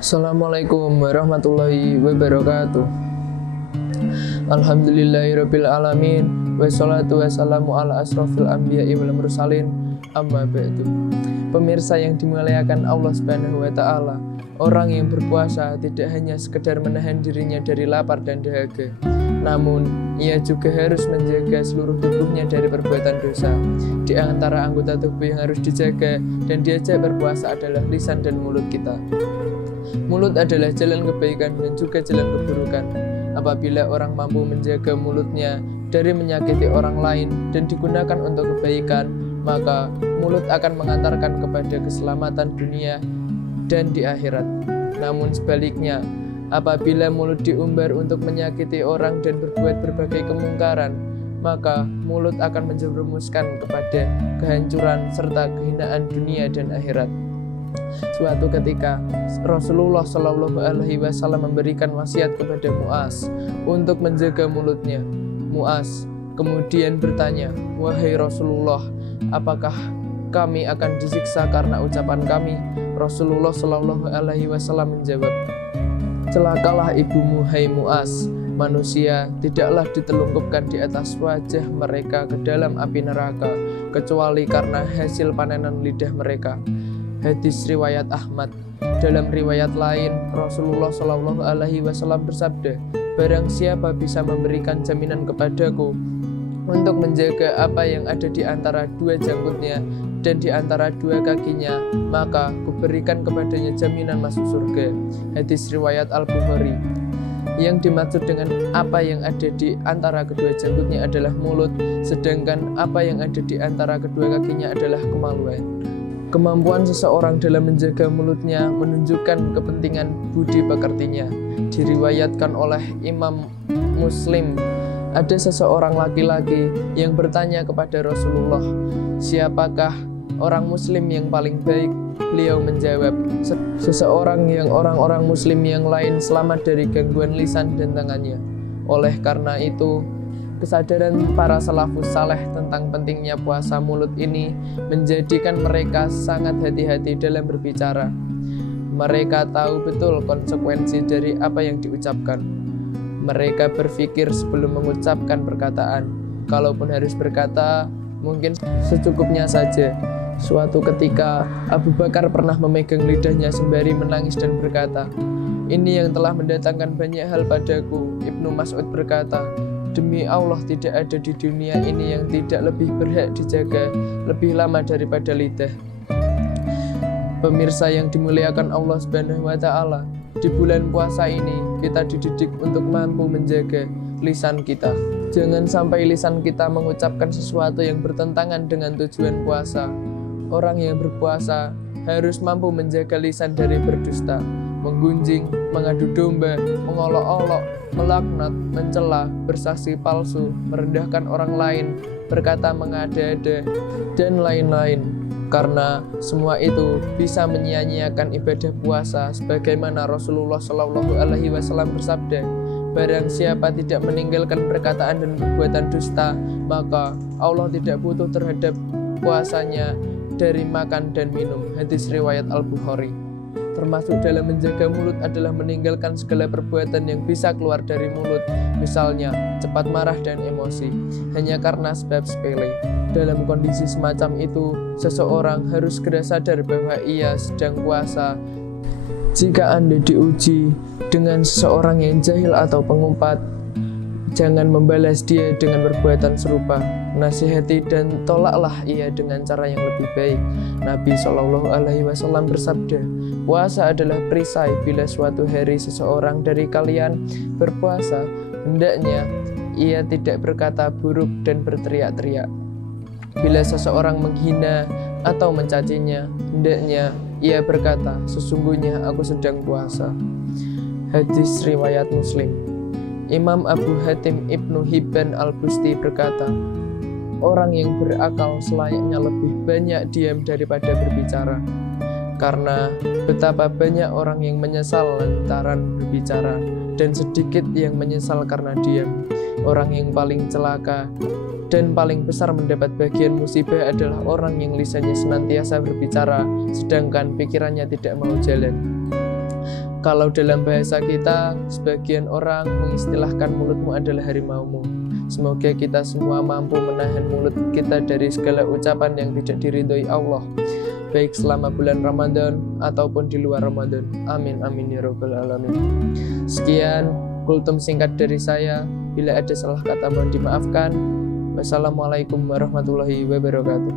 Assalamualaikum warahmatullahi wabarakatuh. Alhamdulillahirabbil alamin, wassalatu wassalamu ala asrofil anbiya'i wal mursalin, amma ba'du. Pemirsa yang dimuliakan Allah Subhanahu wa taala, orang yang berpuasa tidak hanya sekedar menahan dirinya dari lapar dan dahaga, namun ia juga harus menjaga seluruh tubuhnya dari perbuatan dosa. Di antara anggota tubuh yang harus dijaga dan diajak berpuasa adalah lisan dan mulut kita. Mulut adalah jalan kebaikan dan juga jalan keburukan. Apabila orang mampu menjaga mulutnya dari menyakiti orang lain dan digunakan untuk kebaikan, maka mulut akan mengantarkan kepada keselamatan dunia dan di akhirat. Namun sebaliknya, apabila mulut diumbar untuk menyakiti orang dan berbuat berbagai kemungkaran, maka mulut akan menjerumuskan kepada kehancuran serta kehinaan dunia dan akhirat. Suatu ketika Rasulullah Shallallahu Alaihi Wasallam memberikan wasiat kepada Muaz untuk menjaga mulutnya. Muaz kemudian bertanya, "Wahai Rasulullah, apakah kami akan disiksa karena ucapan kami?" Rasulullah Shallallahu Alaihi Wasallam menjawab, "Celakalah ibumu, hai Muaz. Manusia tidaklah ditelungkupkan di atas wajah mereka ke dalam api neraka, kecuali karena hasil panenan lidah mereka." Hadis riwayat Ahmad. Dalam riwayat lain, Rasulullah Shallallahu Alaihi Wasallam bersabda, "Barang siapa bisa memberikan jaminan kepadaku untuk menjaga apa yang ada di antara dua janggutnya dan di antara dua kakinya, maka kuberikan kepadanya jaminan masuk surga." Hadis riwayat Al-Bukhari. Yang dimaksud dengan apa yang ada di antara kedua janggutnya adalah mulut, sedangkan apa yang ada di antara kedua kakinya adalah kemaluan. Kemampuan seseorang dalam menjaga mulutnya menunjukkan kepentingan budi pekertinya. Diriwayatkan oleh Imam Muslim, ada seseorang laki-laki yang bertanya kepada Rasulullah, "Siapakah orang muslim yang paling baik?" Beliau menjawab, "Seseorang yang orang-orang muslim yang lain selamat dari gangguan lisan dan tangannya." Oleh karena itu, kesadaran para salafus saleh tentang pentingnya puasa mulut ini menjadikan mereka sangat hati-hati dalam berbicara. Mereka tahu betul konsekuensi dari apa yang diucapkan. Mereka berpikir sebelum mengucapkan perkataan. Kalaupun harus berkata, mungkin secukupnya saja. Suatu ketika, Abu Bakar pernah memegang lidahnya sembari menangis dan berkata, "Ini yang telah mendatangkan banyak hal padaku." Ibnu Mas'ud berkata, "Demi Allah, tidak ada di dunia ini yang tidak lebih berhak dijaga lebih lama daripada lidah." Pemirsa yang dimuliakan Allah Subhanahu wa taala, di bulan puasa ini kita dididik untuk mampu menjaga lisan kita. Jangan sampai lisan kita mengucapkan sesuatu yang bertentangan dengan tujuan puasa. Orang yang berpuasa harus mampu menjaga lisan dari berdusta, menggunjing, mengadu domba, mengolok-olok, melaknat, mencela, bersaksi palsu, merendahkan orang lain, berkata mengada-ada, dan lain-lain. Karena semua itu bisa menyia-nyiakan ibadah puasa, sebagaimana Rasulullah Shallallahu Alaihi Wasallam bersabda, "Barang siapa tidak meninggalkan perkataan dan perbuatan dusta, maka Allah tidak butuh terhadap puasanya dari makan dan minum." Hadis riwayat Al-Bukhari. Termasuk dalam menjaga mulut adalah meninggalkan segala perbuatan yang bisa keluar dari mulut, misalnya cepat marah dan emosi, hanya karena sebab sepele. Dalam kondisi semacam itu, seseorang harus segera sadar bahwa ia sedang puasa. Jika Anda diuji dengan seseorang yang jahil atau pengumpat, jangan membalas dia dengan perbuatan serupa. Nasihati dan tolaklah ia dengan cara yang lebih baik. Nabi Shallallahu Alaihi Wasallam bersabda, "Puasa adalah perisai. Bila suatu hari seseorang dari kalian berpuasa, hendaknya ia tidak berkata buruk dan berteriak-teriak. Bila seseorang menghina atau mencacinya, hendaknya ia berkata, sesungguhnya aku sedang puasa." Hadis riwayat Muslim. Imam Abu Hatim Ibnu Hibban Al-Busti berkata, orang yang berakal selayaknya lebih banyak diam daripada berbicara, karena betapa banyak orang yang menyesal lantaran berbicara dan sedikit yang menyesal karena diam. Orang yang paling celaka dan paling besar mendapat bagian musibah adalah orang yang lisannya senantiasa berbicara sedangkan pikirannya tidak mau jalan. Kalau dalam bahasa kita, sebagian orang mengistilahkan mulutmu adalah harimaumu. Semoga kita semua mampu menahan mulut kita dari segala ucapan yang tidak diridhoi Allah, baik selama bulan Ramadan ataupun di luar Ramadan. Amin amin ya rabbal alamin. Sekian kultum singkat dari saya. Bila ada salah kata mohon dimaafkan. Wassalamualaikum warahmatullahi wabarakatuh.